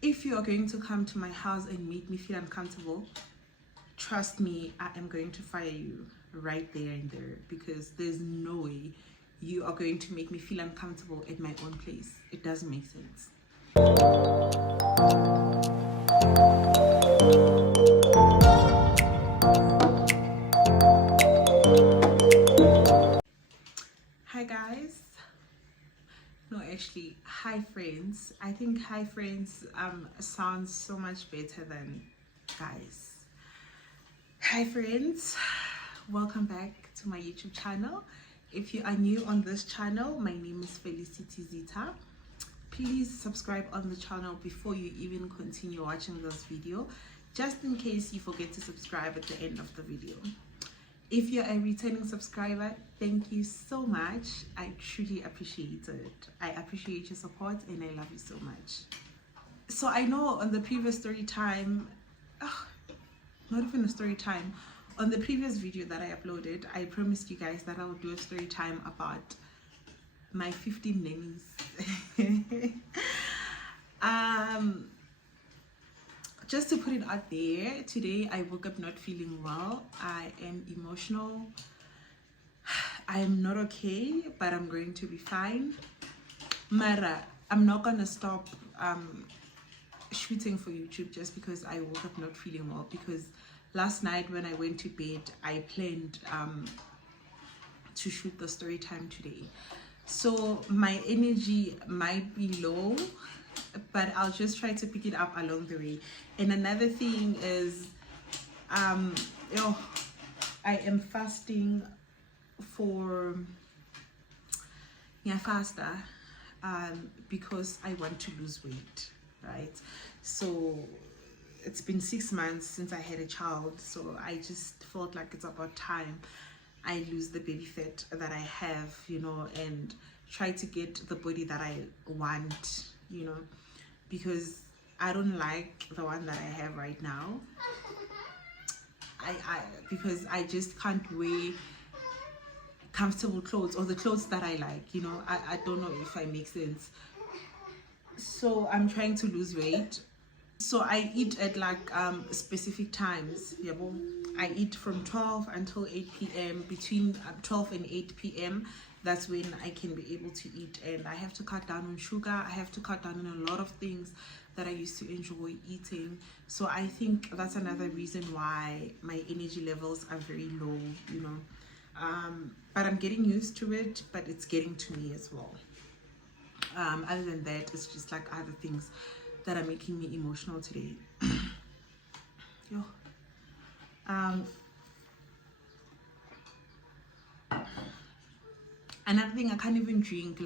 if you are going to come to my house and make me feel uncomfortable, trust me, I am going to fire you right there and there, because there's no way you are going to make me feel uncomfortable at my own place. It doesn't make sense. Hi guys. No, actually, hi friends. I think hi friends sounds so much better than guys. Hi friends, welcome back to my YouTube channel. If you are new on this channel, my name is Felicity Zitha. Please subscribe on the channel before you even continue watching this video, just in case you forget to subscribe at the end of the video. If you're a returning subscriber, thank you so much. I truly appreciate it. I appreciate your support and I love you so much. So I know on the previous story time, not even a story time, on the previous video that I uploaded, I promised you guys that I would do a story time about my 15 nannies. Just to put it out there, today I woke up not feeling well. I am emotional. I am not okay, but I'm going to be fine. Mara, I'm not gonna stop shooting for YouTube just because I woke up not feeling well, because last night when I went to bed, I planned to shoot the story time today. So my energy might be low, but I'll just try to pick it up along the way. And another thing is, I am fasting for faster because I want to lose weight, right? So it's been 6 months since I had a child, so I just felt like it's about time I lose the baby fat that I have, and try to get the body that I want, because I don't like the one that I have right now. Because I just can't wear comfortable clothes, or the clothes that I like, I don't know if I make sense. So I'm trying to lose weight. So I eat at like specific times. I eat from 12 until 8 p.m. Between 12 and 8 p.m. That's when I can be able to eat, and I have to cut down on sugar. I have to cut down on a lot of things that I used to enjoy eating. So I think that's another reason why my energy levels are very low, but I'm getting used to it, but it's getting to me as well. Other than that, it's just like other things that are making me emotional today. Another thing, I can't even drink,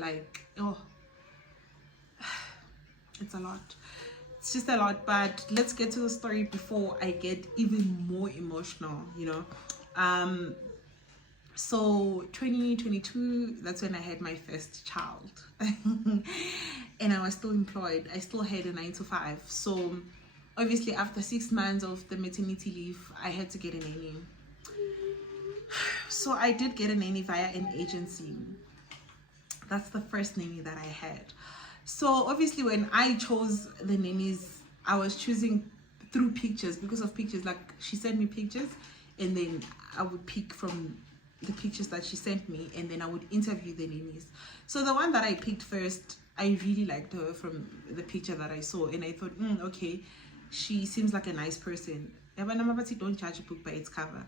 it's a lot. It's just a lot, but let's get to the story before I get even more emotional, So 2022, that's when I had my first child. And I was still employed. I still had a 9 to 5. So obviously after 6 months of the maternity leave, I had to get a nanny. So I did get a nanny via an agency. That's the first nanny that I had. So obviously when I chose the nannies, I was choosing through pictures, because of pictures. Like, she sent me pictures, and then I would pick from the pictures that she sent me, and then I would interview the nannies. So the one that I picked first, I really liked her from the picture that I saw, and I thought, okay, she seems like a nice person. Don't judge a book by its cover.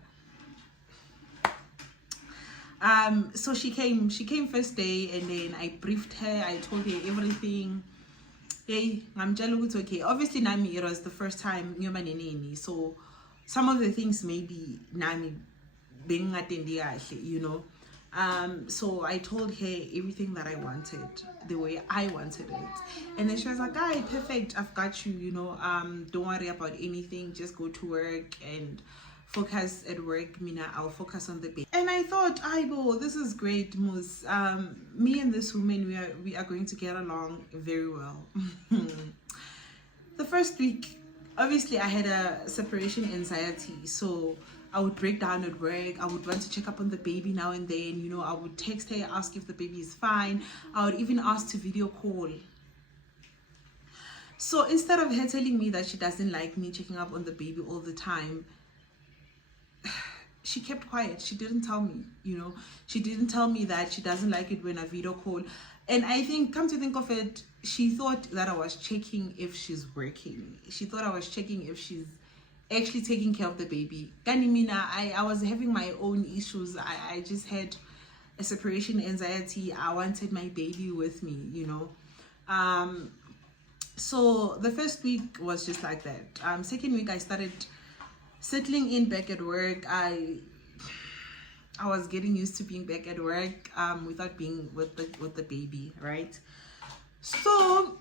So she came first day, and then I briefed her. I told her everything. Hey, I'm just okay. Obviously, Nami, it was the first time nini, so some of the things maybe Nami being attended, so I told her everything that I wanted, the way I wanted it, and then she was like, perfect, I've got you, don't worry about anything, just go to work and focus at work. Mina, I'll focus on the baby. And I thought, this is great, Mus. Me and this woman, we are going to get along very well. The first week, obviously I had a separation anxiety, so I would break down at work. I would want to check up on the baby now and then, I would text her, ask if the baby is fine. I would even ask to video call. So instead of her telling me that she doesn't like me checking up on the baby all the time, she kept quiet. She didn't tell me, she didn't tell me that she doesn't like it when I video call. And I think, come to think of it, she thought that I was checking if she's working. She thought I was checking if she's actually taking care of the baby. I was having my own issues. I just had a separation anxiety. I wanted my baby with me, so the first week was just like that. Second week I started settling in back at work. I was getting used to being back at work without being with the baby, right? So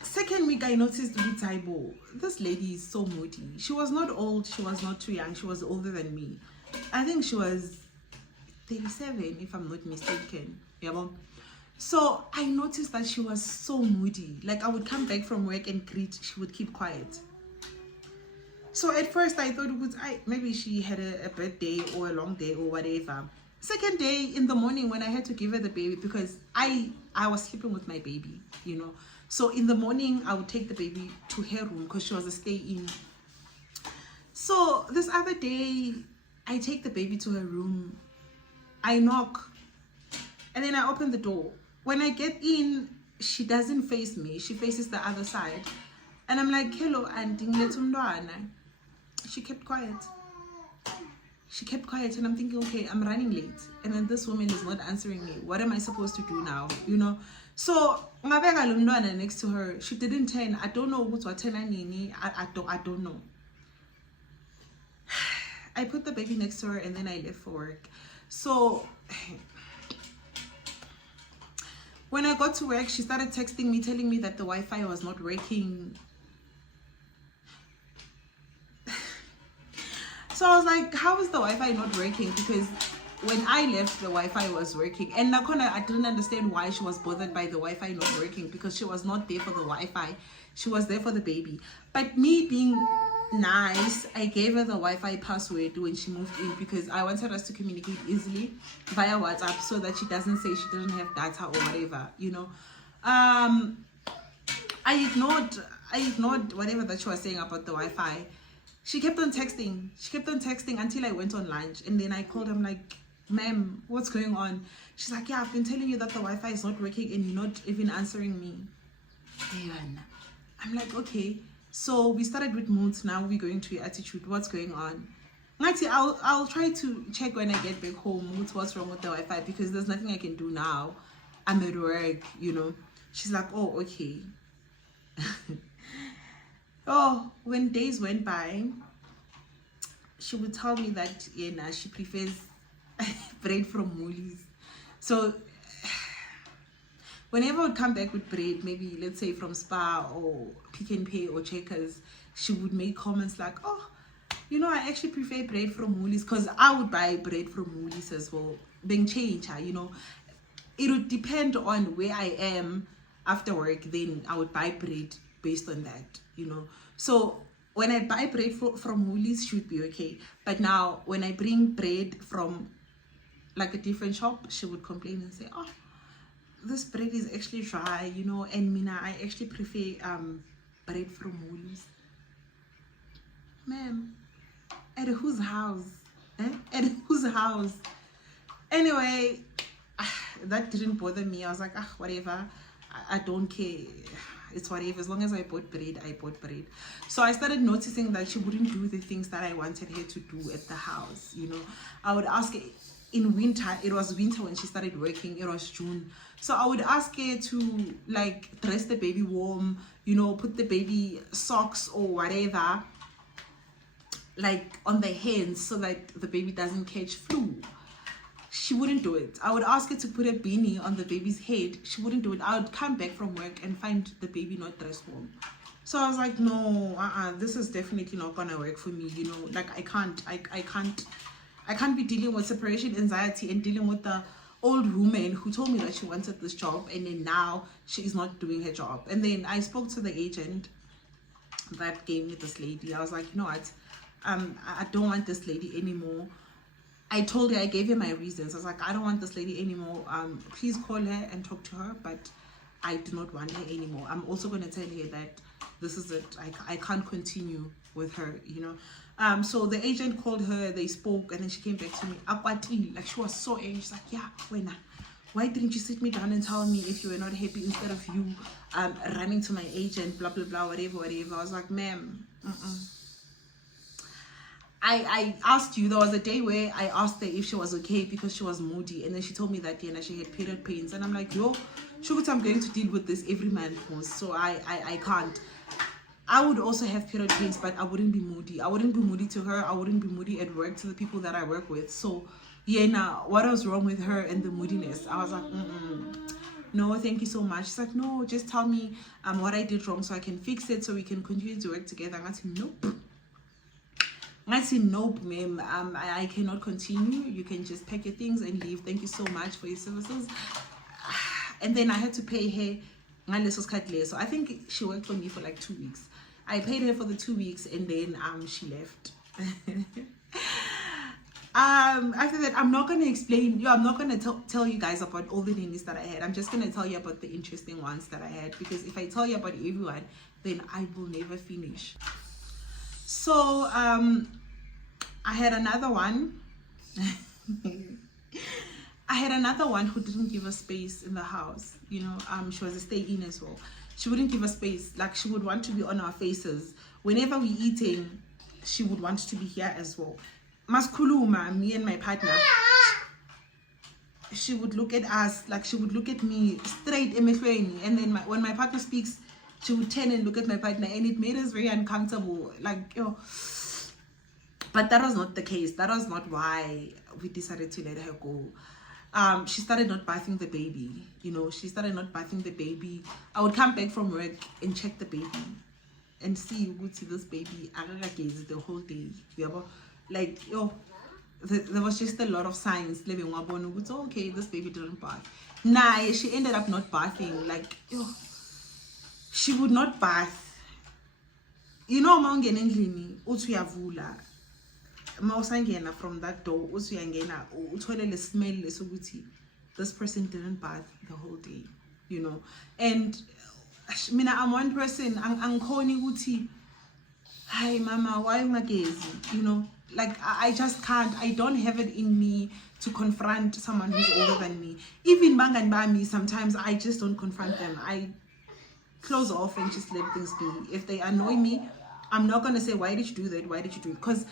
second week I noticed with Taibo, this lady is so moody. She was not old, she was not too young, she was older than me. I think she was 37 if I'm not mistaken. Yeah. So I noticed that she was so moody. Like I would come back from work and greet, she would keep quiet. So at first I thought it was maybe she had a bad day or a long day or whatever. Second day in the morning when I had to give her the baby, because I was sleeping with my baby, So in the morning I would take the baby to her room because she was a stay-in. So this other day I take the baby to her room. I knock and then I open the door. When I get in, she doesn't face me. She faces the other side. And I'm like, hello, auntie. She kept quiet. She kept quiet and I'm thinking, okay, I'm running late. And then this woman is not answering me. What am I supposed to do now? So next to her, she didn't turn. I don't know what's what Nanny. I don't know. I put the baby next to her and then I left for work. So when I got to work, she started texting me, telling me that the Wi-Fi was not working. So I was like, how is the Wi-Fi not working? Because when I left, the Wi-Fi was working. And I didn't understand why she was bothered by the Wi-Fi not working, because she was not there for the Wi-Fi. She was there for the baby. But me being nice, I gave her the Wi-Fi password when she moved in, because I wanted us to communicate easily via WhatsApp so that she doesn't say she doesn't have data or whatever, I ignored whatever that she was saying about the Wi-Fi. She kept on texting until I went on lunch, and then I called her. I'm like, ma'am, what's going on? She's like, yeah, I've been telling you that the Wi-Fi is not working and you're not even answering me. I'm like, okay. So we started with moods. Now we're going to your attitude. What's going on? I'll try to check when I get back home what's wrong with the Wi-Fi, because there's nothing I can do now. I'm at work, She's like, oh, okay. Oh, when days went by, she would tell me that she prefers bread from Woolies. So whenever I would come back with bread, maybe let's say from Spar or Pick and Pay or Checkers, she would make comments like, oh, I actually prefer bread from Woolies, because I would buy bread from Woolies as well. Being change, it would depend on where I am after work. Then I would buy bread based on that, So when I buy bread from Woolies, she would be okay. But now when I bring bread from like a different shop, she would complain and say, oh, this bread is actually dry, and Mina, I actually prefer bread from Woolies. Ma'am, at whose house? At whose house? Anyway, that didn't bother me. I was like, whatever. I don't care. It's whatever. As long as I bought bread, I bought bread. So I started noticing that she wouldn't do the things that I wanted her to do at the house. I would ask her in winter. It was winter when she started working. It was June. So I would ask her to like dress the baby warm, put the baby socks or whatever like on the hands so that the baby doesn't catch flu. She wouldn't do it. I would ask her to put a beanie on the baby's head. She wouldn't do it. I would come back from work and find the baby not dressed warm. So I was like, no, this is definitely not gonna work for me. Like I can't be dealing with separation anxiety and dealing with the old woman who told me that she wanted this job, and then now she is not doing her job. And then I spoke to the agent that gave me this lady. I was like, you know what, I don't want this lady anymore. I told her, I gave her my reasons. I was like, I don't want this lady anymore. Please call her and talk to her, but I do not want her anymore. I'm also going to tell her that this is it. I can't continue with her, you know. So the agent called her, they spoke, and then she came back to me. Like, she was so angry. She's like, yeah, why didn't you sit me down and tell me if you were not happy instead of you running to my agent, blah, blah, blah, whatever. I was like, ma'am, I asked you, there was a day where I asked her if she was okay because she was moody, and then she told me that she had period pains, and I'm like, yo, Shugut, I'm going to deal with this every man knows, so I can't. I would also have period pains, but I wouldn't be moody. I wouldn't be moody to her. I wouldn't be moody at work to the people that I work with. So yeah, now what was wrong with her and the moodiness? I was like, no, thank you so much. She's like, no, just tell me what I did wrong so I can fix it, so we can continue to work together. I said, nope. I said, nope, ma'am. I cannot continue. You can just pack your things and leave. Thank you so much for your services. And then I had to pay her. So I think she worked for me for like 2 weeks. I paid her for the 2 weeks, and then she left. After that, I'm not going to explain. I'm not going to tell you guys about all the nannies that I had. I'm just going to tell you about the interesting ones that I had, because if I tell you about everyone, then I will never finish. So I had another one. I had another one who didn't give us space in the house. You know, she was a stay-in as well. She wouldn't give us space. Like, she would want to be on our faces. Whenever we eating, she would want to be here as well. Maskuluma, me and my partner, she would look at us, like she would look at me straight emehlweni, and then when my partner speaks, she would turn and look at my partner, and it made us very uncomfortable. Like, yo. But that was not the case. That was not why we decided to let her go. She started not bathing the baby. You know, she started not bathing the baby. I would come back from work and check the baby and see this baby the whole day. Like, yo, there was just a lot of signs living okay, this baby didn't bath. Nah, she ended up not bathing. Like, yo, she would not bath. You know, Mausangena from that door, usuyangena, utholele smell lesukuthi this person didn't bath the whole day, you know. And mina, I'm one person, angkhoni ukuthi, hi mama, why magezi, you know, like I just can't. I don't have it in me to confront someone who's older than me. Even bangani bami, sometimes I just don't confront them. I close off and just let things be. If they annoy me, I'm not gonna say, why did you do that? Why did you do it? Because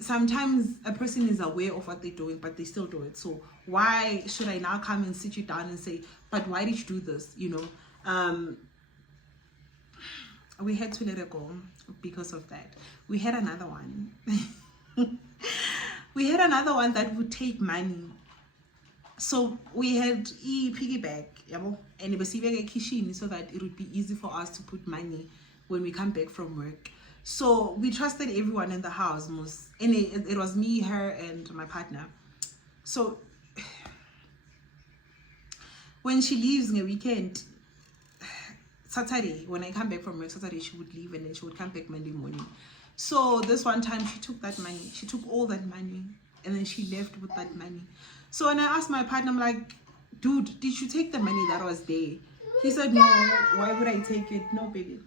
sometimes a person is aware of what they're doing, but they still do it. So why should I now come and sit you down and say, but why did you do this? You know, we had to let it go because of that. We had another one. We had another one that would take money. So we had piggyback, and it was a kitchen so that it would be easy for us to put money when we come back from work. So we trusted everyone in the house, and it was me, her, and my partner. So when she leaves on a weekend, Saturday, when I come back from work, Saturday she would leave, and then she would come back Monday morning. So this one time she took that money. She took all that money, and then she left with that money. So when I asked my partner, I'm like, dude, did you take the money that was there? He said, no. Why would I take it? No, baby.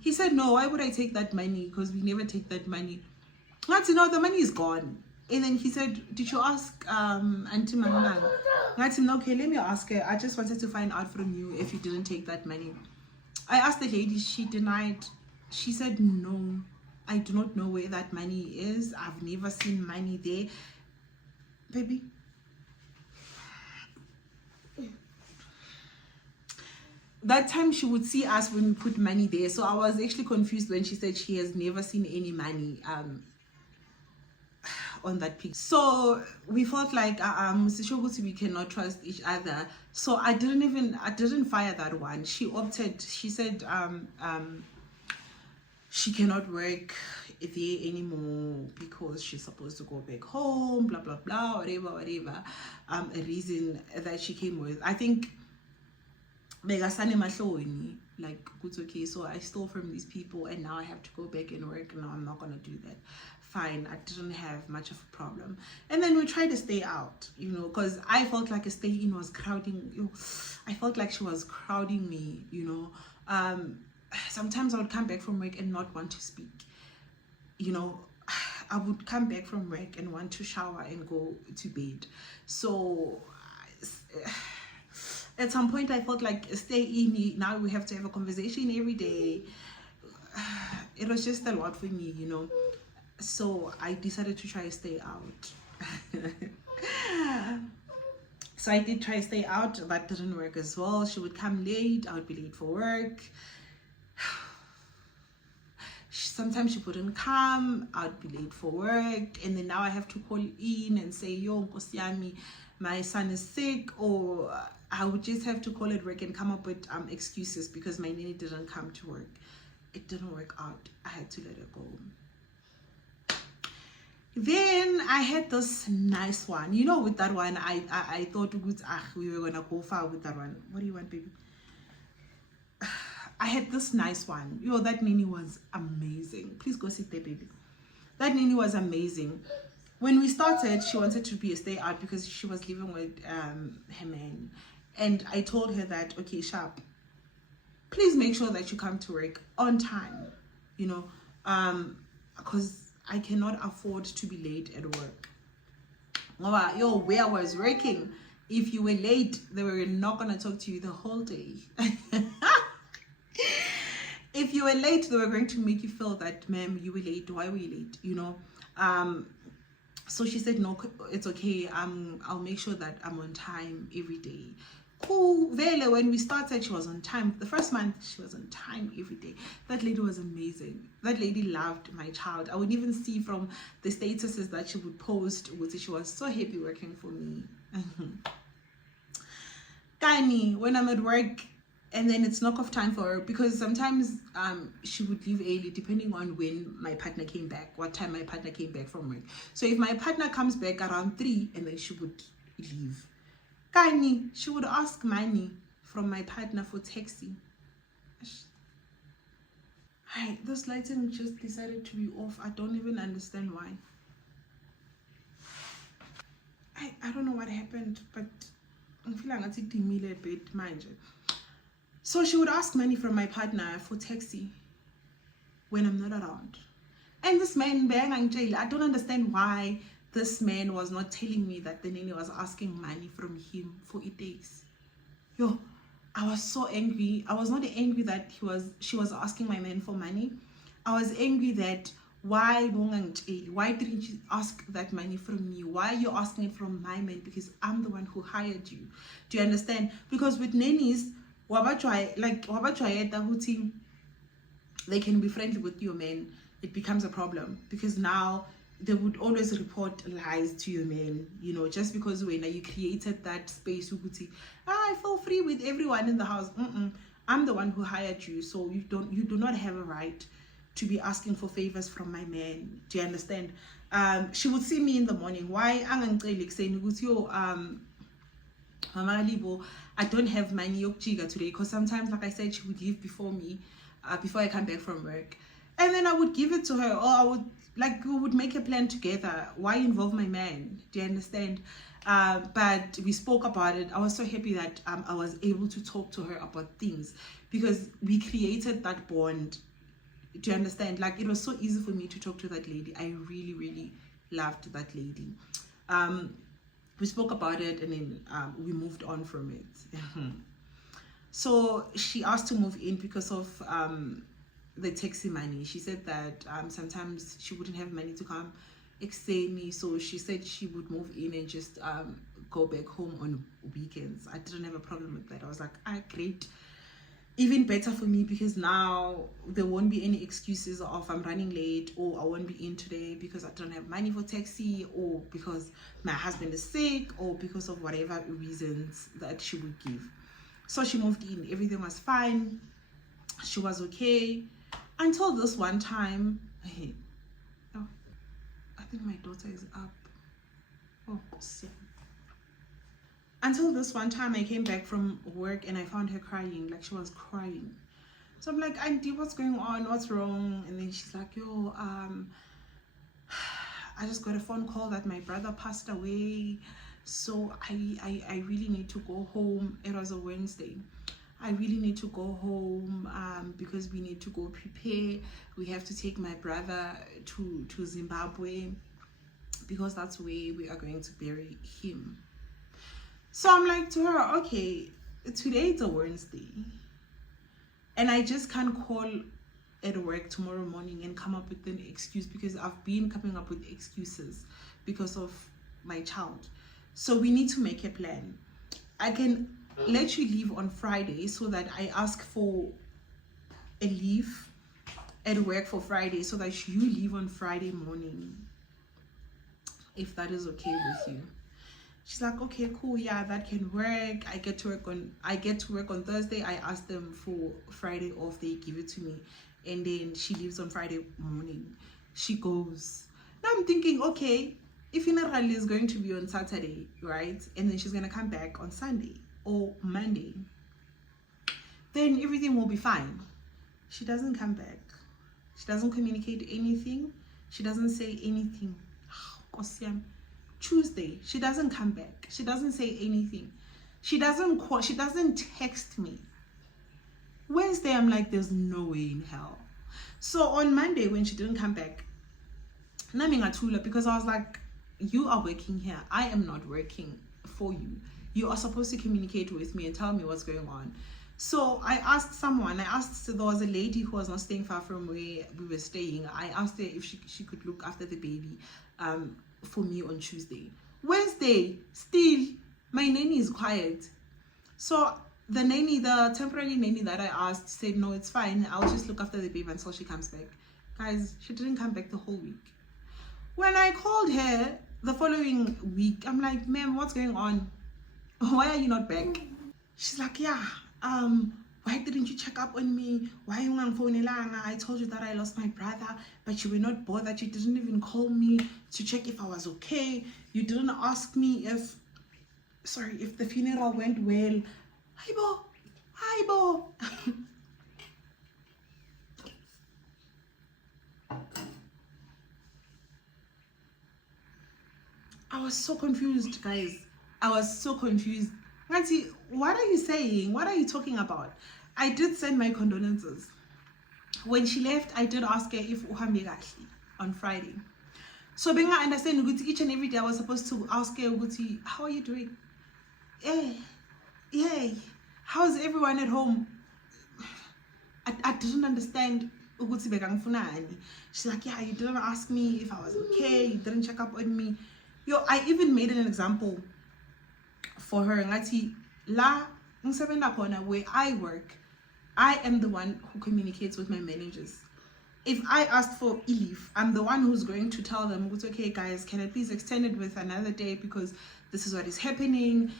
He said, no, why would I take that money? Because we never take that money. Not to know, the money is gone. And then he said, did you ask Auntie Mama? Okay, let me ask her. I just wanted to find out from you if you didn't take that money. I asked the lady, she denied. She said, no, I do not know where that money is. I've never seen money there. Baby. That time she would see us when we put money there. So I was actually confused when she said she has never seen any money on that pic. So we felt like we cannot trust each other. So I didn't fire that one. She opted, she said she cannot work there anymore because she's supposed to go back home, blah blah blah, whatever. A reason that she came with. I think like it's okay, so I stole from these people and now I have to go back and work. No, I'm not gonna do that. Fine, I didn't have much of a problem. And then we tried to stay out, because I felt like a stay in was crowding. I felt like she was crowding me. Sometimes I would come back from work and not want to speak. I would come back from work and want to shower and go to bed. So at some point I felt like stay in, now we have to have a conversation every day. It was just a lot for me, so I decided to try to stay out. So I did try to stay out. That didn't work as well. She would come late, I would be late for work. Sometimes she wouldn't come, I'd be late for work, and then now I have to call in and say, yo, Nkosi yami, my son is sick, or I would just have to call at work and come up with excuses because my nanny didn't come to work. It didn't work out. I had to let it go. Then I had this nice one. With that one, I thought we were gonna go far with that one. What do you want, baby? I had this nice one. That nanny was amazing. Please go sit there, baby. That nanny was amazing. When we started, she wanted to be a stay out because she was living with her man. And I told her that, okay, sharp, please make sure that you come to work on time, because I cannot afford to be late at work. Where I was working, if you were late, they were not going to talk to you the whole day. If you were late, they were going to make you feel that, ma'am, you were late. Why were you late? So she said, no, it's okay. I'll make sure that I'm on time every day. Cool. Vele, when we started, she was on time. The first month, she was on time every day. That lady was amazing. That lady loved my child. I would even see from the statuses that she would post, she was so happy working for me. Kani, when I'm at work, and then it's knock off time for her, because sometimes she would leave early depending on when my partner came back, what time my partner came back from work. So if my partner comes back around 3, and then she would leave. Kani, she would ask money from my partner for taxi. Hi, this lighting just decided to be off. I don't even understand why. I don't know what happened, but I'm feeling like it's a bit, mind you. So she would ask money from my partner for taxi when I'm not around. And this man, I don't understand why this man was not telling me that the nanny was asking money from him for it takes. I was so angry. I was not angry that she was asking my man for money. I was angry that why didn't you ask that money from me? Why are you asking it from my man? Because I'm the one who hired you. Do you understand? Because with nannies, they can be friendly with your man. It becomes a problem because now they would always report lies to your man, just because when you created that space, I feel free with everyone in the house. I'm the one who hired you, so you do not have a right to be asking for favors from my man. Do you understand? She would see me in the morning. Why Mama Libo, I don't have money today, because sometimes, like I said, she would leave before me, before I come back from work. And then I would give it to her, or we would make a plan together. Why involve my man? Do you understand? But we spoke about it. I was so happy that I was able to talk to her about things, because we created that bond. Do you understand? It was so easy for me to talk to that lady. I really, really loved that lady. We spoke about it, and then we moved on from it. So she asked to move in because of the taxi money. She said that sometimes she wouldn't have money to come extend me, so she said she would move in and just go back home on weekends. I didn't have a problem with that. I was like, great, even better for me, because now there won't be any excuses of I'm running late, or I won't be in today because I don't have money for taxi, or because my husband is sick, or because of whatever reasons that she would give. So she moved in. Everything was fine. She was okay. Until this one time, I think my daughter is up. Oh, Until this one time I came back from work and I found her crying, like she was crying. So I'm like, Auntie, what's going on? What's wrong? And then she's like, yo, I just got a phone call that my brother passed away. So I really need to go home. It was a Wednesday. I really need to go home because we need to go prepare. We have to take my brother to Zimbabwe because that's where we are going to bury him. So I'm like to her, okay, today it's a Wednesday. And I just can't call at work tomorrow morning and come up with an excuse because I've been coming up with excuses because of my child. So we need to make a plan. I can let you leave on Friday so that I ask for a leave at work for Friday so that you leave on Friday morning, if that is okay with you. She's like, okay, cool, yeah, that can work. I get to work on Thursday. I ask them for Friday off, they give it to me, and then she leaves on Friday morning. She goes. Now I'm thinking, okay, if funeral is going to be on Saturday, right, and then she's gonna come back on Sunday or Monday, then everything will be fine. She doesn't come back. She doesn't communicate anything. She doesn't say anything. Tuesday, she doesn't come back. She doesn't say anything. She doesn't call. She doesn't text me. Wednesday, I'm like, there's no way in hell. So on Monday, when she didn't come back, because I was like, you are working here. I am not working for you. You are supposed to communicate with me and tell me what's going on. So I asked someone. There was a lady who was not staying far from where we were staying. I asked her if she could look after the baby for me on Tuesday. Wednesday, still, my nanny is quiet. So the temporary nanny that I asked said, no, it's fine. I'll just look after the baby until she comes back. Guys, she didn't come back the whole week. When I called her the following week, I'm like, ma'am, what's going on? Why are you not back? She's like, yeah, why didn't you check up on me? Why you on phone? I told you that I lost my brother, but you were not bothered. You didn't even call me to check if I was okay. You didn't ask me if the funeral went well. Hi bo. I was so confused, guys. I was so confused. Auntie, what are you saying? What are you talking about? I did send my condolences. When she left, I did ask her if uhambe kahle on Friday. So benga understand each and every day I was supposed to ask her, how are you doing? Yay. How's everyone at home? I didn't understand. She's like, yeah, you didn't ask me if I was okay. You didn't check up on me. I even made an example for her. Where I work, I am the one who communicates with my managers. If I ask for leave, I'm the one who's going to tell them, it's okay, guys, can I please extend it with another day because this is what is happening.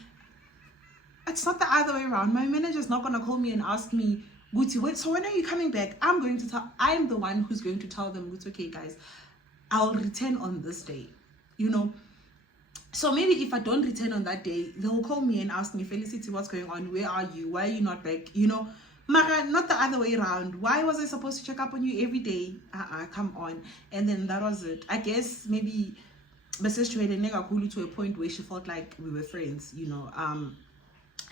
It's not the other way around. My manager's not going to call me and ask me, wait, so when are you coming back? I'm the one who's going to tell them, it's okay, guys, I'll return on this day, So maybe if I don't return on that day, they'll call me and ask me, Felicity, what's going on? Where are you? Why are you not back? Mara, not the other way around. Why was I supposed to check up on you every day? Come on. And then that was it. I guess maybe my sister had a nega to a point where she felt like we were friends,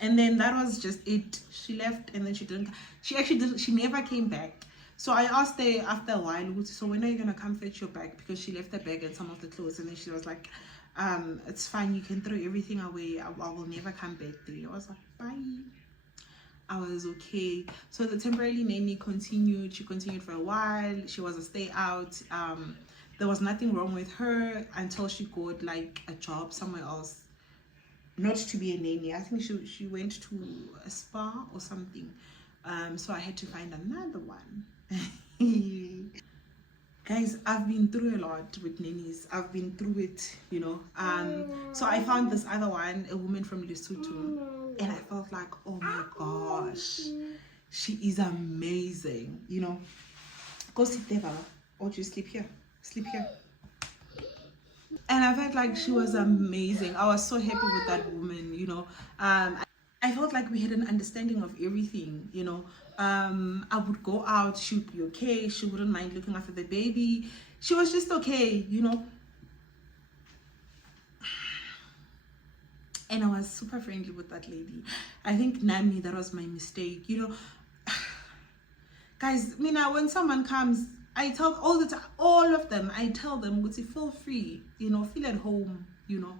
And then that was just it. She left and then she never came back. So I asked her after a while, so when are you gonna come fetch your bag? Because she left the bag and some of the clothes, and then she was like, it's fine, you can throw everything away. I will never come back there. I was like, bye. I was okay. So the temporary nanny continued. She continued for a while. She was a stay out. There was nothing wrong with her until she got like a job somewhere else. Not to be a nanny. I think she went to a spa or something. So I had to find another one. Guys, I've been through a lot with nannies. I've been through it, So I found this other one, a woman from Lesotho, and I felt like, oh my gosh, she is amazing, Go sit there, Baba, or just sleep here. Sleep here. And I felt like she was amazing. I was so happy with that woman, you know. I felt like we had an understanding of everything, you know. I would go out, she would be okay, she wouldn't mind looking after the baby. She was just okay, you know. And I was super friendly with that lady. I think Nanny, that was my mistake, you know. Guys, Mina, when someone comes, I tell all the time, all of them, I tell them, would you feel free, you know, feel at home, you know,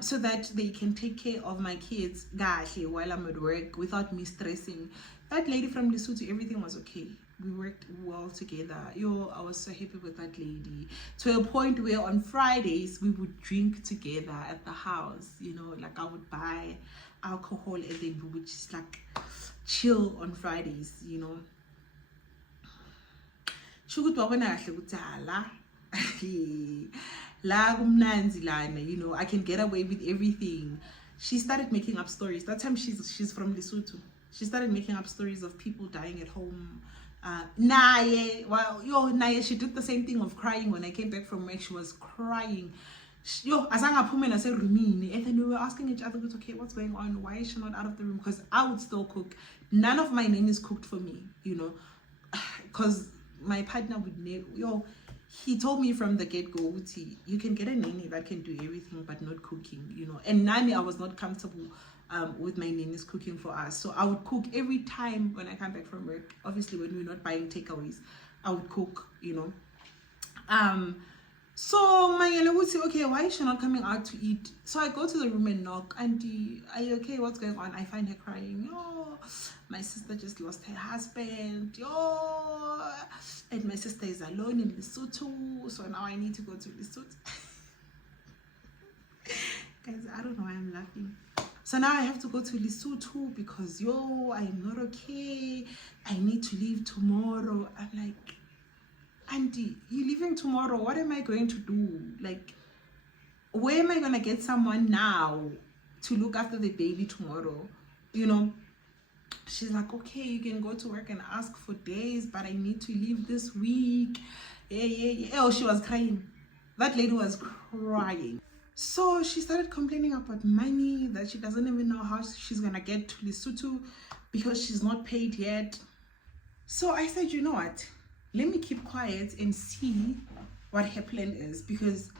so that they can take care of my kids while I'm at work without me stressing. That lady from Lesotho, everything was okay. We worked well together. Yo, I was so happy with that lady. To a point where on Fridays we would drink together at the house. You know, like I would buy alcohol and then we would just like chill on Fridays, you know. You know, I can get away with everything. She started making up stories. That time she's from Lesotho. She started making up stories of people dying at home. Naye, she did the same thing of crying when I came back from work. She was crying. And then we were asking each other, okay, what's going on? Why is she not out of the room? Because I would still cook. None of my nannies cooked for me, you know, because my partner would never, he told me from the get-go, you can get a nanny that can do everything but not cooking, you know. And Nanny, I was not comfortable with my nannies cooking for us. So I would cook every time when I come back from work. Obviously, when we're not buying takeaways, I would cook, you know. So my yellow would say, okay, why is she not coming out to eat? So I go to the room and knock. Auntie, are you okay? What's going on? I find her crying. My sister just lost her husband. And my sister is alone in Lesotho. So now I need to go to Lesotho. Guys, I don't know why I'm laughing. So now I have to go to Lesotho because I'm not okay. I need to leave tomorrow. I'm like, Auntie, you're leaving tomorrow. What am I going to do? Like, where am I going to get someone now to look after the baby tomorrow? You know, she's like, okay, you can go to work and ask for days, but I need to leave this week. Yeah. Oh, she was crying. That lady was crying. So she started complaining about money, that she doesn't even know how she's going to get to Lesotho because she's not paid yet. So I said, you know what? Let me keep quiet and see what her plan is, because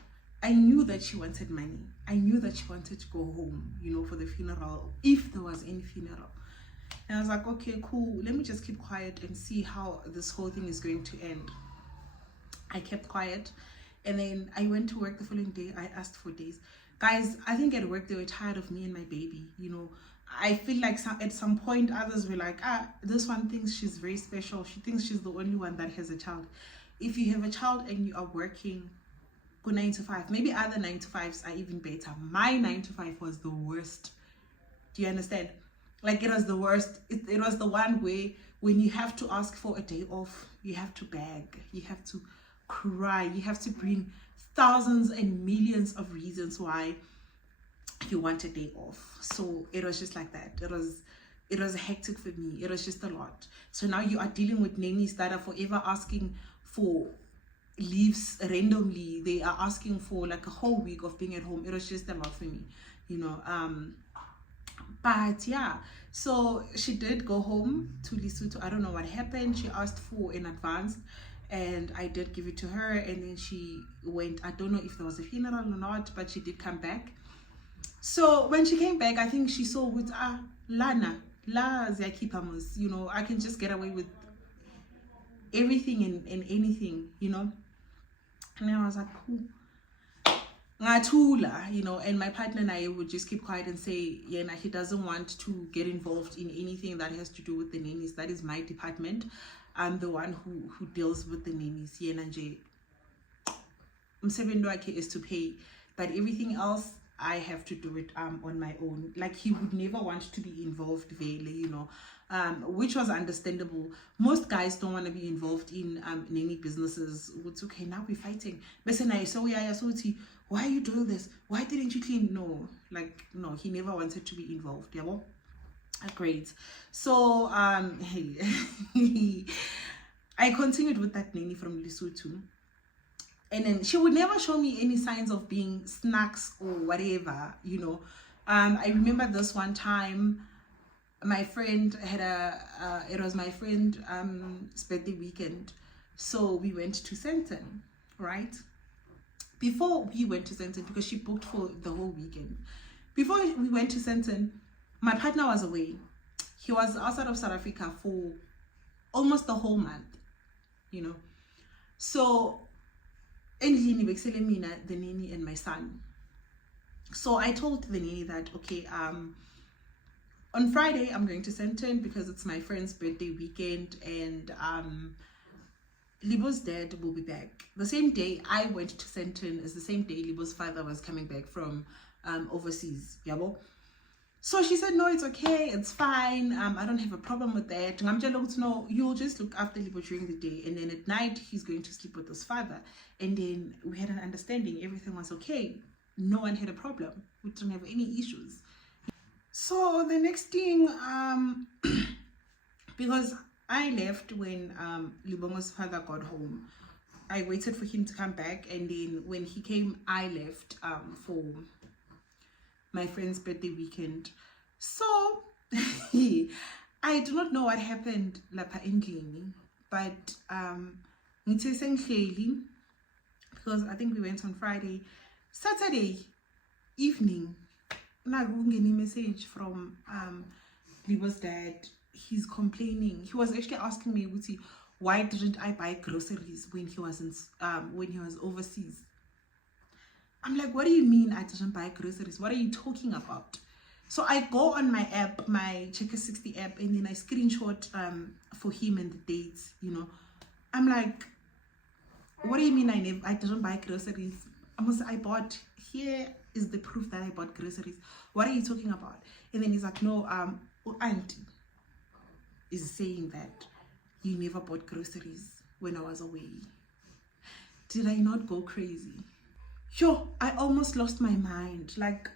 I knew that she wanted money. I knew that she wanted to go home, you know, for the funeral, if there was any funeral. And I was like, okay, cool. Let me just keep quiet and see how this whole thing is going to end. I kept quiet. And then I went to work the following day. I asked for days. Guys, I think at work they were tired of me and my baby, you know. I feel like at some point others were like, this one thinks she's very special. She thinks she's the only one that has a child. If you have a child and you are working, go 9 to 5. Maybe other 9 to 5s are even better. My 9 to 5 was the worst. Do you understand? Like, it was the worst. It was the one where when you have to ask for a day off, you have to beg, you have to cry, you have to bring thousands and millions of reasons why you want a day off. So it was just like that. It was hectic for me. It was just a lot. So now you are dealing with nannies that are forever asking for leaves randomly. They are asking for like a whole week of being at home. It was just a lot for me, you know. But yeah, so she did go home to Lesotho. I don't know what happened. She asked for an advance and I did give it to her, and then she went. I don't know if there was a funeral or not, but she did come back. So when she came back, I think she saw with Lana, you know, I can just get away with everything and anything, you know. And then I was like, you know, and my partner and I would just keep quiet and say, yeah, he doesn't want to get involved in anything that has to do with the nannies. That is my department. I'm the one who deals with the nannies. Yeah, Nanje. Is to pay, but everything else I have to do it on my own. Like, he would never want to be involved really, you know, which was understandable. Most guys don't want to be involved in nanny businesses. It's okay, now we're fighting. Why are you doing this? Why didn't you clean? No, like, no, he never wanted to be involved. Yeah, well, great. So I continued with that nanny from Lesotho. And then she would never show me any signs of being snacks or whatever, you know. I remember this one time, my friend had it was my friend's birthday weekend. So we went to Senton, right? Before we went to Senton, because she booked for the whole weekend. Before we went to Senton, my partner was away. He was outside of South Africa for almost the whole month, you know. So, endlini bekusele mina, the nanny and my son. So I told the nanny that, okay, on Friday I'm going to Senton because it's my friend's birthday weekend, and Libo's dad will be back. The same day I went to Senton is the same day Libo's father was coming back from overseas. Yabo. So she said, no, it's okay, it's fine. I don't have a problem with that. No, you'll just look after Libo during the day, and then at night he's going to sleep with his father. And then we had an understanding, everything was okay. No one had a problem. We didn't have any issues. So the next thing, because I left when Libomo's father got home. I waited for him to come back, and then when he came, I left for my friend's birthday weekend. So I do not know what happened lapha endlini, but because I think we went on Friday. Saturday evening, I got a message from Libo's dad. He's complaining. He was actually asking me, why didn't I buy groceries when he was overseas? I'm like, what do you mean I didn't buy groceries? What are you talking about? So I go on my app, my Checker 60 app, and then I screenshot for him and the dates, you know. I'm like, what do you mean I didn't buy groceries? I bought, here is the proof that I bought groceries. What are you talking about? And then he's like, no, auntie is saying that you never bought groceries when I was away. Did I not go crazy? Yo, I almost lost my mind. Like,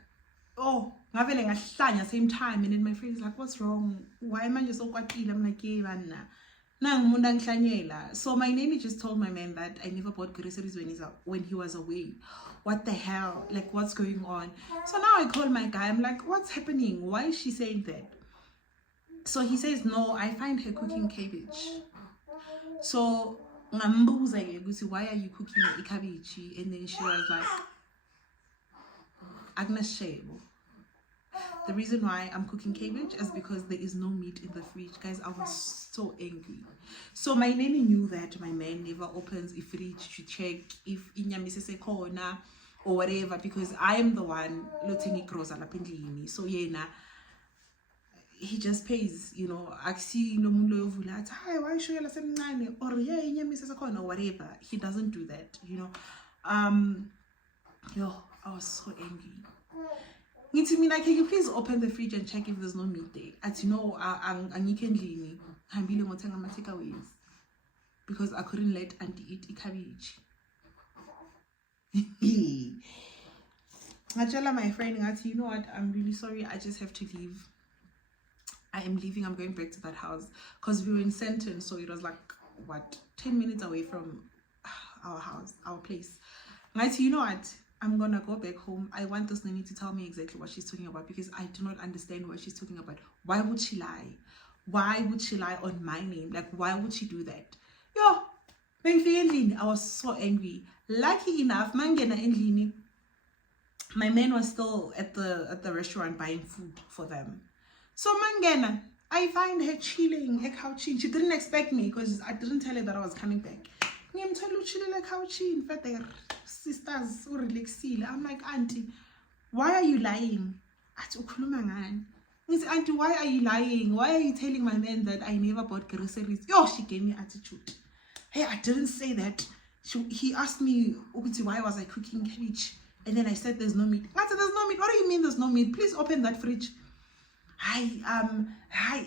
oh, same time. And then my friend is like, what's wrong? Why am I just so kwatile? I'm like, yeah, so my nanny just told my man that I never bought groceries when he was away. What the hell? Like, what's going on? So now I call my guy. I'm like, what's happening? Why is she saying that? So he says, no, I find her cooking cabbage. So why are you cooking cabbage? And then she was like, Agnes Shebo. The reason why I'm cooking cabbage is because there is no meat in the fridge. Guys, I was so angry. So my nanny knew that my man never opens a fridge to check if inyama isesekhona or whatever, because I am the one letting it grows up in. So yeah, he just pays, you know. Hi, why show you or yeah, inyama isesekhona or whatever. He doesn't do that, you know. Yo, I was so angry. Can you please open the fridge and check if there's no meat there? As you know, I'm takeaways because I couldn't let auntie eat cabbage. I tell my friend, you know what, I'm really sorry, I just have to leave. I am leaving, I'm going back to that house because we were in Senton, so it was like, what, 10 minutes away from our house, our place. You know what, I'm gonna go back home. I want this nanny to tell me exactly what she's talking about, because I do not understand what she's talking about. Why would she lie? Why would she lie on my name? Like, why would she do that? Yo, I was so angry. Lucky enough, mangena endlini, my man was still at the restaurant buying food for them. So mangena, I find her chilling, her couching. She didn't expect me because I didn't tell her that I was coming back. Sisters, I'm like, auntie, why are you lying? Auntie, why are you lying? Why are you telling my man that I never bought groceries? Yo, she gave me attitude. Hey, I didn't say that. He asked me, why was I cooking cabbage? And then I said there's no meat. I said there's no meat. What do you mean there's no meat? Please open that fridge. Hi,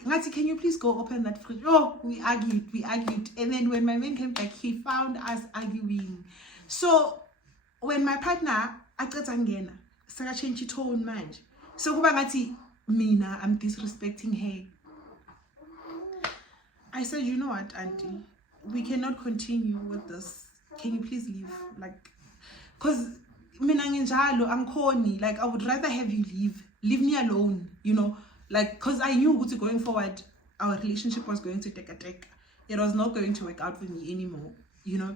Ngati, can you please go open that fridge? Oh, we argued. And then when my man came back, he found us arguing. So when my partner, Akatangena, Saka change tone mind. So Ngati, Mina, I'm disrespecting her. I said, you know what, auntie? We cannot continue with this. can you please leave? Like, because I'm corny. Like, I would rather have you leave me alone, you know, like, because I knew going forward our relationship was going to take a take. It was not going to work out for me anymore, you know.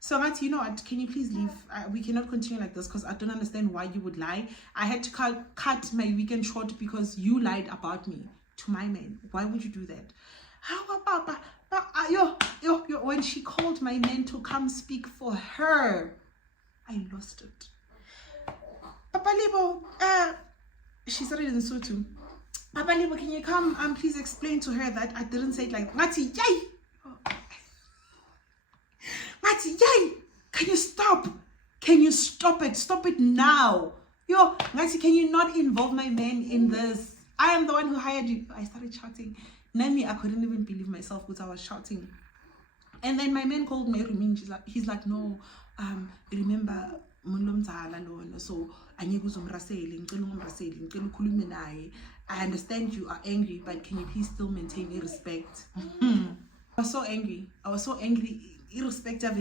So I'm like, you know what, can you please leave? We cannot continue like this, because I don't understand why you would lie. I had to cut my weekend short because you lied about me to my man. Why would you do that? When she called my man to come speak for her, I lost it. Papa Libo, she started in Sutu. Papa Libo, can you come and please explain to her that I didn't say it like Mati, yay! Mati, yay! Can you stop? Can you stop it? Stop it now. Yo, Mati, can you not involve my man in this? I am the one who hired you. I started shouting. Nanny, I couldn't even believe myself because I was shouting. And then my man called me, he's like, no, remember, so I understand you are angry, but can you please still maintain your respect? I was so angry. Irrespective of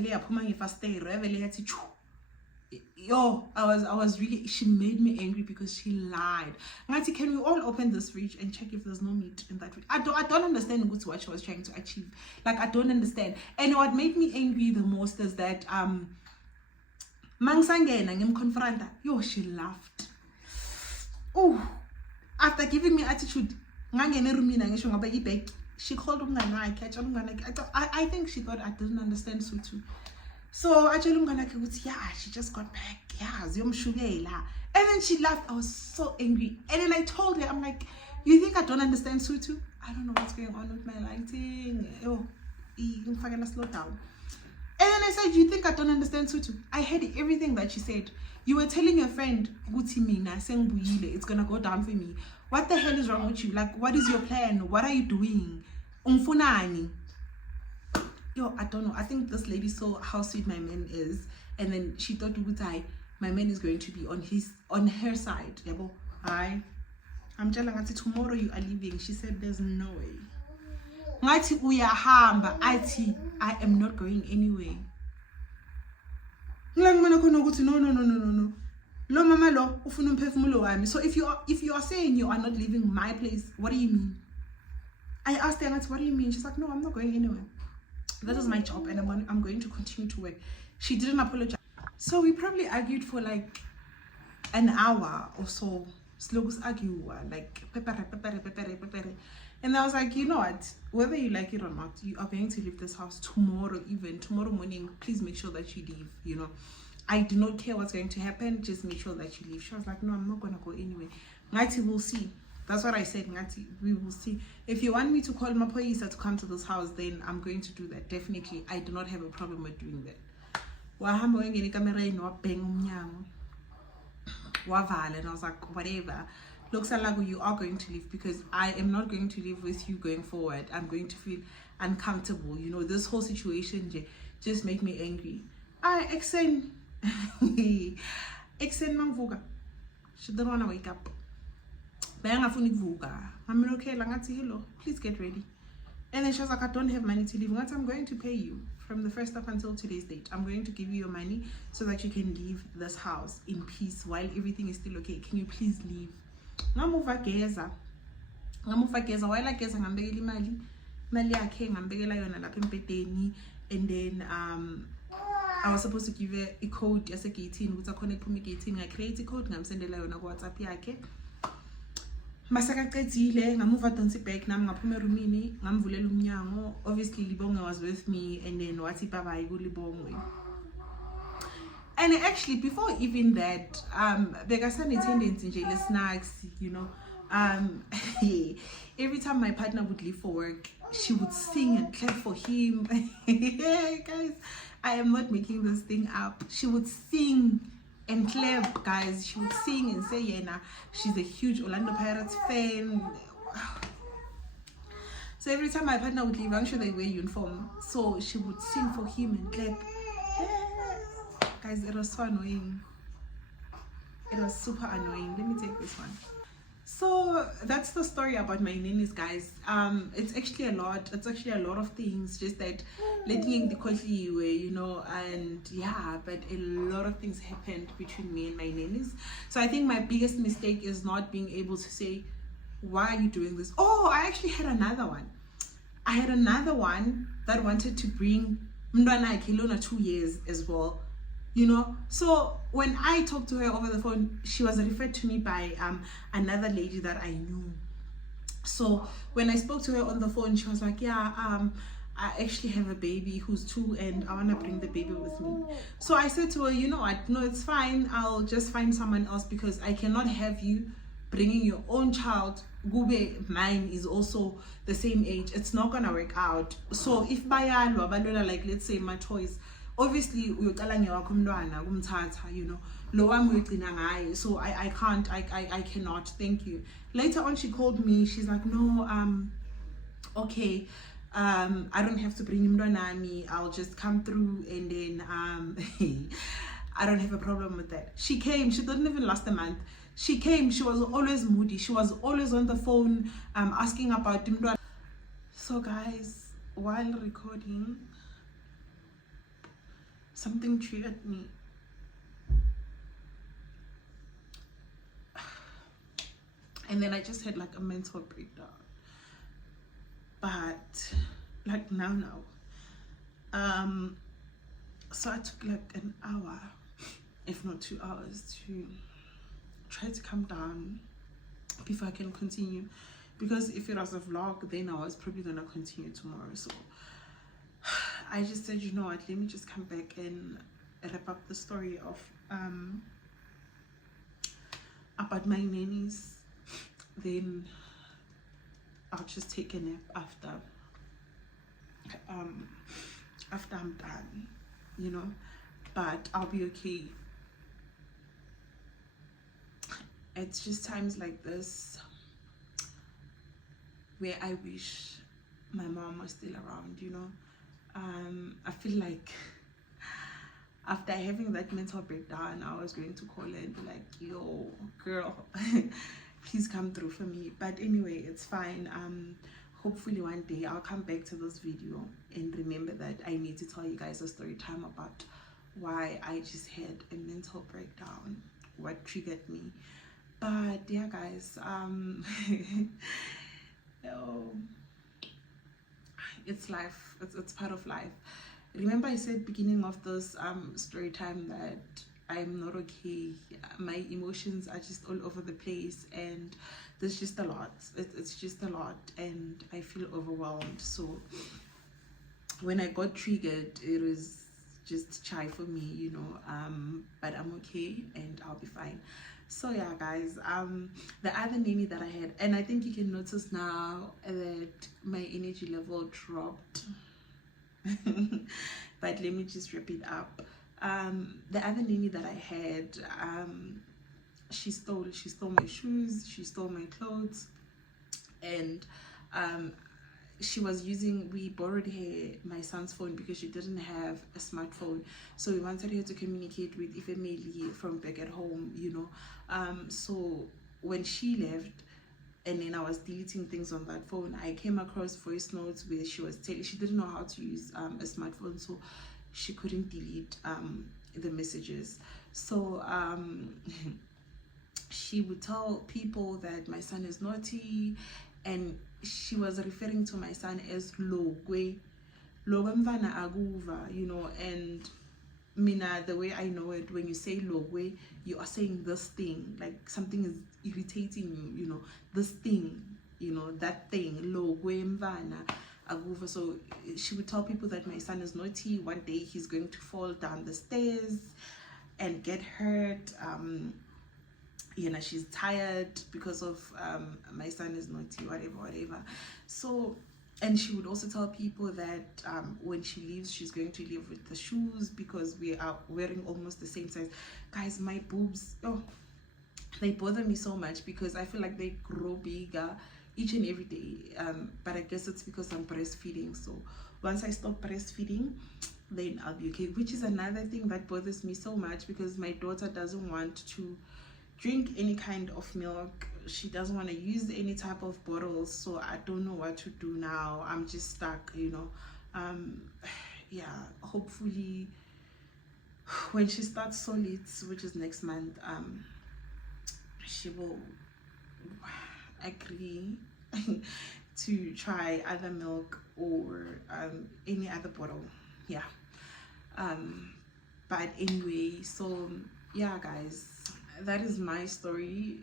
yo, I was really, she made me angry because she lied. Ngati, can we all open this fridge and check if there's no meat in that fridge? I don't understand what she was trying to achieve. Like, I don't understand. And what made me angry the most is that Mangsangena ngem confronta. Yo, she laughed. Oh, after giving me attitude, she called I think she thought I didn't understand Sutu. So I told him, yeah, she just got back. Yeah, and then she laughed. I was so angry. And then I told her, I'm like, you think I don't understand Sutu? I don't know what's going on with my lighting. Oh, I'm gonna slow down. And then I said, you think I don't understand Sutu? I heard everything that she said. You were telling your friend, it's gonna go down for me. What the hell is wrong with you? Like, what is your plan? What are you doing? Yo, I don't know. I think this lady saw how sweet my man is, and then she thought my man is going to be on her side. I'm telling her tomorrow you are leaving. She said there's no way. I am not going anywhere. No. So if you are saying you are not leaving my place, what do you mean? I asked her, what do you mean? She's like, no, I'm not going anywhere. That is my job, and I'm going to continue to work. She didn't apologize. So we probably argued for like an hour or so. Slogos argue like pepere. And I was like, you know what? Whether you like it or not, you are going to leave this house tomorrow, even tomorrow morning. Please make sure that you leave. You know, I do not care what's going to happen. Just make sure that you leave. She was like, no, I'm not gonna go anyway. Ngati, we'll see. That's what I said, Ngati. We will see. If you want me to call Mapoisa to come to this house, then I'm going to do that. Definitely. I do not have a problem with doing that. And I was like, whatever. Looks like you are going to leave, because I am not going to live with you going forward. I'm going to feel uncomfortable. You know, this whole situation just made me angry. Exen Mangvuga. She didn't want to wake up. I'm okay, please get ready. And then she was like, I don't have money to leave. I'm going to pay you from the 1st up until today's date. I'm going to give you your money so that you can leave this house in peace while everything is still okay. Can you please leave? Ngamuva geza while I geza ngambekela imali yakhe ngambekela yona lapha empedeni. And then I was supposed to give her a code yase-gate ukuthi akhona ephuma e-gate. Ngacreate i-code ngamsendela yona ku-WhatsApp yakhe. Masakaqedile ngamuva donsi back nami ngaphuma erumini ngamvulela umnyango. Obviously Libonge was with me, and then wathi bye bye ku Libonge. And actually before even that, bekasane tendency nje le snacks, you know. Every time my partner would leave for work, she would sing and clap for him. Guys, I am not making this thing up. She would sing and clap, guys. She would sing and say, yeah, she's a huge Orlando Pirates fan. So every time my partner would leave, I'm sure they wear uniform, so she would sing for him and clap. Guys, it was so annoying. It was super annoying. Let me take this one. So that's the story about my nannies, guys. It's actually a lot. It's actually a lot of things. Just that letting the coffee away, you know, and yeah, but a lot of things happened between me and my nannies. So I think my biggest mistake is not being able to say, why are you doing this? Oh, I actually had another one. I had another one that wanted to bring Mndwana Kilona 2 years as well, you know. So when I talked to her over the phone, she was referred to me by another lady that I knew. So when I spoke to her on the phone, she was like, yeah, I actually have a baby who's 2 and I want to bring the baby with me. So I said to her, you know what, no, it's fine, I'll just find someone else, because I cannot have you bringing your own child. Gube, mine is also the same age. It's not gonna work out. So if bayalwa balola, like let's say my toys, obviously uyocala ngewakho umntwana kumthatha, you know, lo wami uyogcina ngaye. So I can't, I cannot. Thank you. Later on she called me, she's like, no, okay, I don't have to bring umntwanami, I'll just come through, and then I don't have a problem with that. She came, she didn't even last a month. She came, she was always moody, she was always on the phone asking about umntwana. So guys, while recording, something triggered me. And then I just had like a mental breakdown. But like now. So I took like an hour, if not 2 hours, to try to calm down before I can continue. Because if it was a vlog, then I was probably gonna continue tomorrow. So I just said, you know what, let me just come back and wrap up the story of about my nannies. Then I'll just take a nap after I'm done, you know. But I'll be okay. It's just times like this where I wish my mom was still around, you know. I feel like after having that mental breakdown, I was going to call her and be like, yo, girl, please come through for me. But anyway, it's fine. Hopefully one day I'll come back to this video and remember that I need to tell you guys a story time about why I just had a mental breakdown, what triggered me. But yeah, guys, oh, it's life. It's part of life. Remember I said beginning of this story time that I'm not okay. My emotions are just all over the place, and there's just a lot. It's just a lot, and I feel overwhelmed. So when I got triggered, it was just shy for me, you know. But I'm okay and I'll be fine. So yeah, guys, the other nanny that I had, and I think you can notice now that my energy level dropped. But let me just wrap it up. The other nanny that I had, she stole my shoes, she stole my clothes, and she was using, we borrowed her my son's phone because she didn't have a smartphone, so we wanted her to communicate with family from back at home, you know. So when she left, and then I was deleting things on that phone, I came across voice notes where she was telling, she didn't know how to use a smartphone, so she couldn't delete the messages. So she would tell people that my son is naughty, and she was referring to my son as Logwe mvana aguva, you know. And mina, the way I know it, when you say Logwe, you are saying this thing, like something is irritating you, you know, this thing, you know, that thing, Logwe mvana aguva. So she would tell people that my son is naughty, one day he's going to fall down the stairs and get hurt. You know, she's tired because of my son is naughty, whatever. So, and she would also tell people that when she leaves, she's going to leave with the shoes because we are wearing almost the same size. Guys, my boobs, oh, they bother me so much because I feel like they grow bigger each and every day. But I guess it's because I'm breastfeeding. So once I stop breastfeeding, then I'll be okay, which is another thing that bothers me so much because my daughter doesn't want to drink any kind of milk. She doesn't want to use any type of bottles, so I don't know what to do now. I'm just stuck, you know. Yeah, hopefully when she starts solids, which is next month, she will agree to try other milk or any other bottle. Yeah. But anyway, so yeah guys, that is my story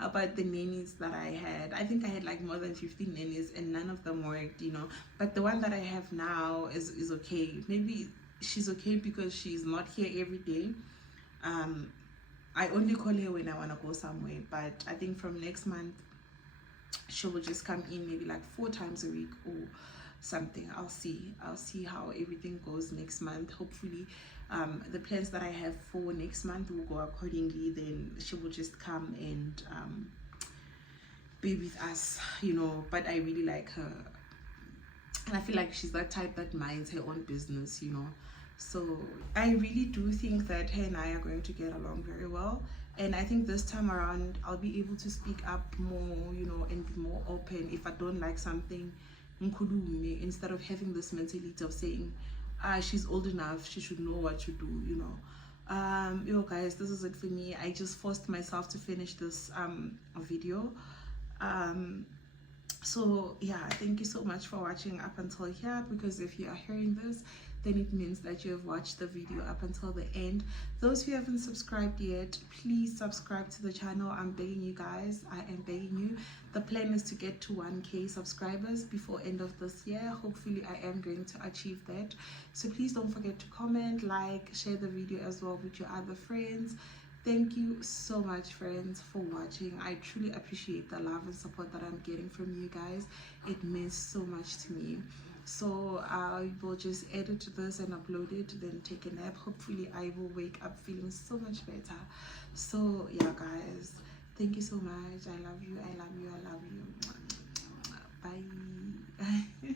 about the nannies that I had. I think I had like more than 15 nannies and none of them worked, you know. But the one that I have now is okay. Maybe she's okay because she's not here every day. I only call her when I want to go somewhere, but I think from next month she will just come in maybe like 4 times a week or something. I'll see how everything goes next month. Hopefully the plans that I have for next month will go accordingly. Then she will just come and be with us, you know. But I really like her, and I feel like she's that type that minds her own business, you know. So I really do think that her and I are going to get along very well. And I think this time around I'll be able to speak up more, you know, and be more open. If I don't like something, instead of having this mentality of saying, she's old enough, she should know what to do, you know. Yo guys, this is it for me. I just forced myself to finish this video. So yeah, thank you so much for watching up until here, because if you are hearing this, then it means that you have watched the video up until the end. Those who haven't subscribed yet, please subscribe to the channel. I'm begging you guys, I am begging you. The plan is to get to 1K subscribers before end of this year. Hopefully I am going to achieve that. So please don't forget to comment, like, share the video as well with your other friends. Thank you so much, friends, for watching. I truly appreciate the love and support that I'm getting from you guys. It means so much to me. So I will just edit this and upload it, then take a nap. Hopefully I will wake up feeling so much better. So yeah guys, thank you so much. I love you, I love you, I love you. Bye.